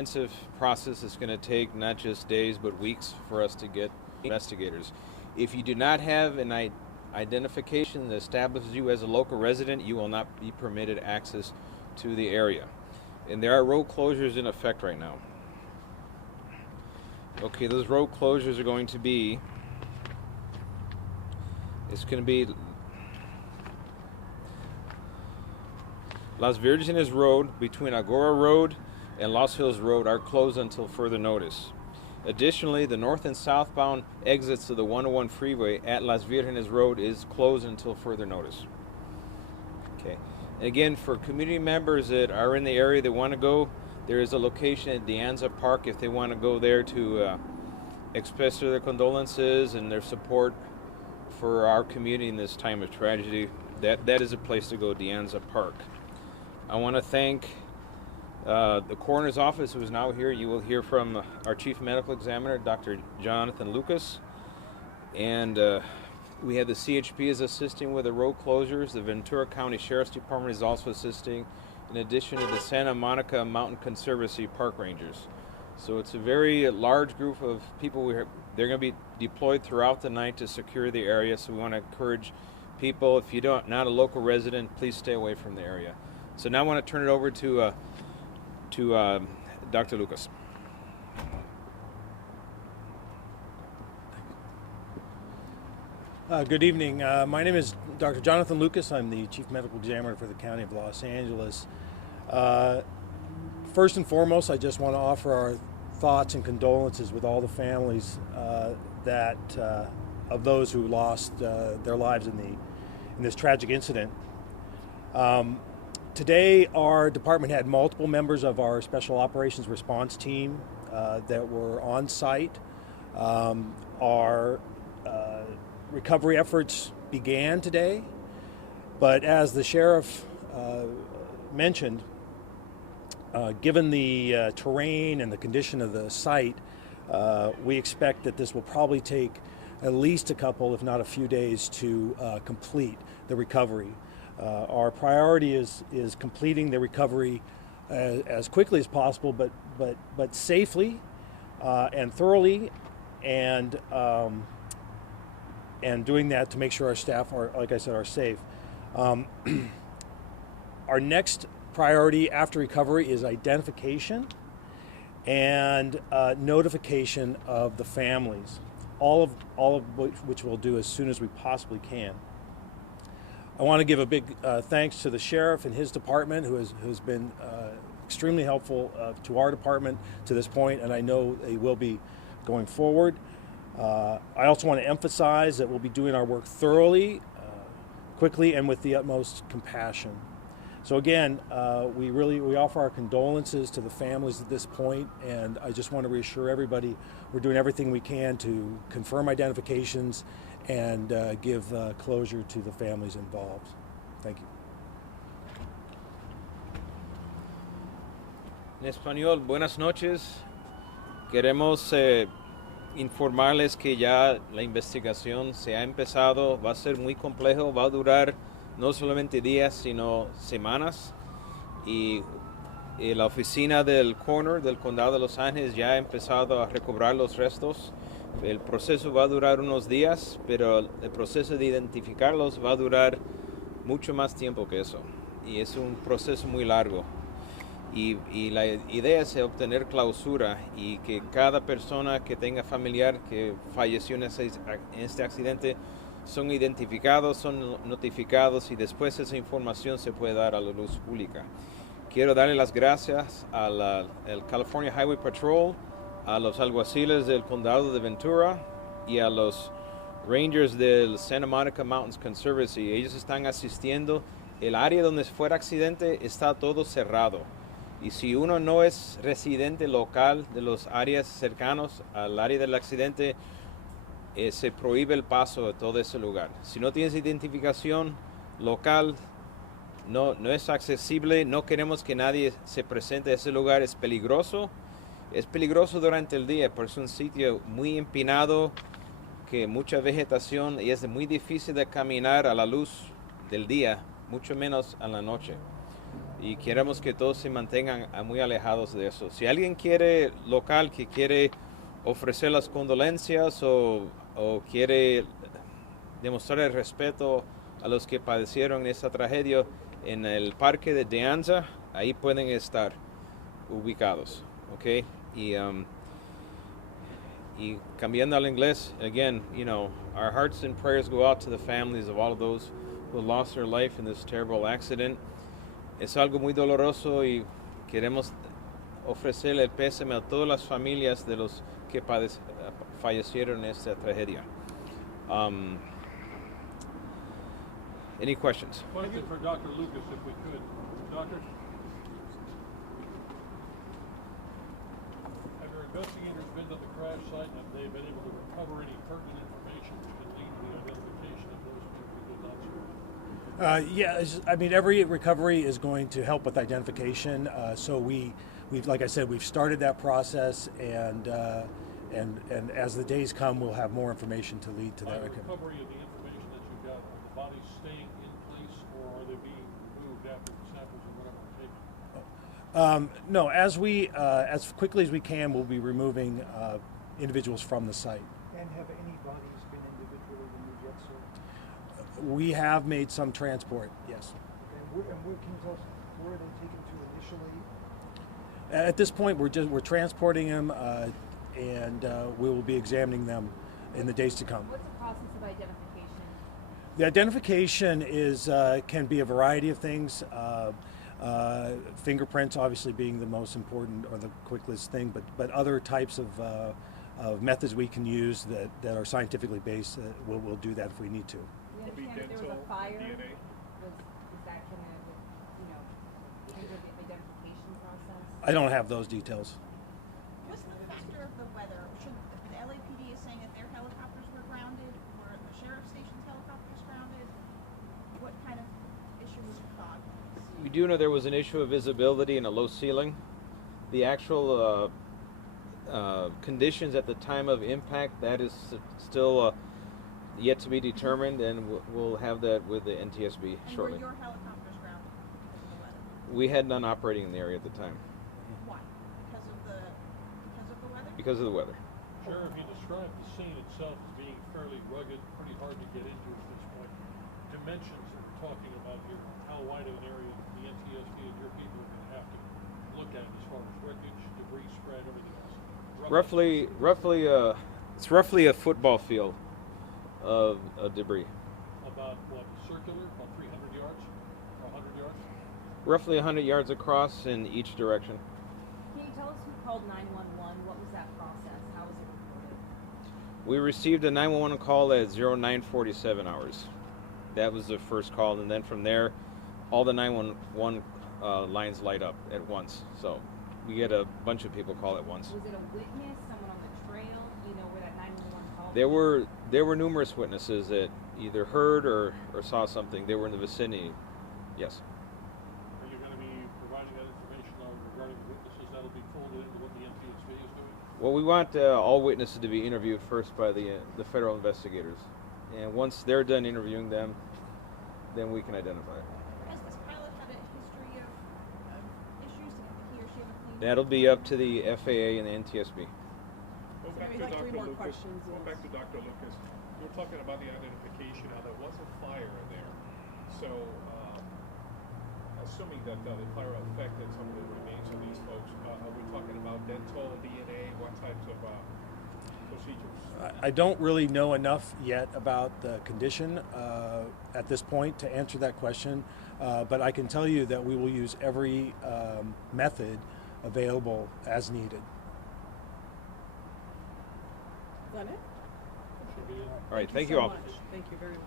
Expensive process. It's going to take not just days but weeks for us to get investigators. If you do not have an identification that establishes you as a local resident, you will not be permitted access to the area. And there are road closures in effect right now. Okay, those road closures are going to be, it's going to be Las Virgenes Road between Agora Road and Los Hills Road are closed until further notice. Additionally, the north and southbound exits to the 101 freeway at Las Virgenes Road is closed until further notice. Okay. And again, for community members that are in the area that want to go, there is a location at De Anza Park if they want to go there to express their condolences and their support for our community in this time of tragedy. That is a place to go, De Anza Park. I want to thank the coroner's office, who is now here. You will hear from our chief medical examiner, Dr. Jonathan Lucas. And we have the CHP is assisting with the road closures. The Ventura County Sheriff's Department is also assisting, in addition to the Santa Monica Mountain Conservancy Park Rangers. So it's a very large group of people. They're going to be deployed throughout the night to secure the area. So we want to encourage people, if you're not a local resident, please stay away from the area. So now I want to turn it over to Dr. Lucas. Good evening. My name is Dr. Jonathan Lucas. I'm the Chief Medical Examiner for the County of Los Angeles. First and foremost, I just want to offer our thoughts and condolences with all the families of those who lost their lives in this tragic incident. Today, our department had multiple members of our Special Operations Response Team that were on site. Our recovery efforts began today, but as the sheriff mentioned, given the terrain and the condition of the site, we expect that this will probably take at least a couple, if not a few days, to complete the recovery. Our priority is completing the recovery as quickly as possible, but safely and thoroughly, and doing that to make sure our staff are, like I said, are safe. Our next priority after recovery is identification and notification of the families, all of which we'll do as soon as we possibly can. I want to give a big thanks to the sheriff and his department, who's been extremely helpful to our department to this point, and I know they will be going forward. I also want to emphasize that we'll be doing our work thoroughly, quickly, and with the utmost compassion. So again, we offer our condolences to the families at this point, and I just want to reassure everybody we're doing everything we can to confirm identifications and give closure to the families involved. Thank you. En español, buenas noches. Queremos informarles que ya la investigación se ha empezado. Va a ser muy complejo, va a durar no solamente días, sino semanas. Y la oficina del coroner del condado de Los Ángeles ya ha empezado a recobrar los restos. El proceso va a durar unos días, pero el proceso de identificarlos va a durar mucho más tiempo que eso. Y es un proceso muy largo. Y la idea es obtener clausura y que cada persona que tenga familiar que falleció en este accidente son identificados, son notificados, y después esa información se puede dar a la luz pública. Quiero darle las gracias al California Highway Patrol, a los alguaciles del condado de Ventura y a los rangers del Santa Monica Mountains Conservancy. Ellos están asistiendo. El área donde fue el accidente está todo cerrado. Y si uno no es residente local de los áreas cercanos al área del accidente, se prohíbe el paso de todo ese lugar. Si no tienes identificación local, no es accesible. No queremos que nadie se presente a ese lugar. Es peligroso. Es peligroso durante el día, porque es un sitio muy empinado, que mucha vegetación, y es muy difícil de caminar a la luz del día, mucho menos a la noche. y queremos que todos se mantengan muy alejados de eso. Si alguien quiere local que quiere ofrecer las condolencias o quiere demostrar el respeto a los que padecieron esta tragedia en el parque de De Anza, ahí pueden estar ubicados, ¿ok? Y cambiando al inglés, again, you know, our hearts and prayers go out to the families of all of those who lost their life in this terrible accident. Es algo muy doloroso y queremos ofrecer el pésame a todas las familias de los que fallecieron en esta tragedia. Any questions? Question for Dr. Lucas, if we could. Doctor? Have your investigators been to the crash site and have they been able to recover any pertinent information that can lead to the identification of those people who did not survive? Yeah, I mean, every recovery is going to help with identification. So we've, like I said, we've started that process, and as the days come, we'll have more information to lead to that recovery. Recovery of the information that you've got, are the bodies staying in place, or are they being removed after the samples or whatever are taken? No, as quickly as we can, we'll be removing individuals from the site. And have any bodies been individually removed yet, sir? We have made some transport, yes. And where can you tell us where are they taken to initially? At this point, we're transporting them, and we will be examining them in the days to come. What's the process of identification? The identification can be a variety of things. Fingerprints, obviously, being the most important or the quickest thing, but other types of methods we can use that are scientifically based. We'll do that if we need to. We understand if there was a fire. Is that going to, hinder the identification process? I don't have those details. What's the factor of the weather? Should the LAPD is saying that their helicopters were grounded, or the sheriff's station's helicopters grounded? What kind of issue was your fog? We do know there was an issue of visibility and a low ceiling. The actual conditions at the time of impact, that is still yet to be determined, and we'll have that with the NTSB shortly. And were your helicopters grounded because of the weather? We had none operating in the area at the time Why? Because of the weather? because of the weather. Sheriff, you described the scene itself as being fairly rugged, pretty hard to get into at this point. Dimensions that we're talking about here, how wide of an area the NTSB and your people are going to have to look at as far as wreckage, debris spread, everything else? It's roughly a football field of debris. About what, circular, about 300 yards or 100 yards? Roughly 100 yards across in each direction. Can you tell us who called 911? What was that process? How was it reported? We received a 911 call at 0947 hours. That was the first call, and then from there, all the 911 lines light up at once. So we get a bunch of people call at once. Was it a witness, someone on the trail? Do you know where that 911 call There were numerous witnesses that either heard or saw something. They were in the vicinity. Yes. Are you going to be providing that information regarding the witnesses? That'll be folded into what the NTSB is doing? Well, we want all witnesses to be interviewed first by the federal investigators, and once they're done interviewing them, then we can identify it. Has this pilot had a history of issues? Did he or she have a clean? That'll be up to the FAA and the NTSB. Go back to Dr. Lucas. Go back to Dr. Lucas. You were talking about the identification. Now there was a fire in there, so assuming that the fire affected some of the remains of these folks, are we talking about dental, DNA? What types of procedures? I don't really know enough yet about the condition at this point to answer that question, but I can tell you that we will use every method available as needed. Is that it? Should be in. All right, thank you all. Thank you very much.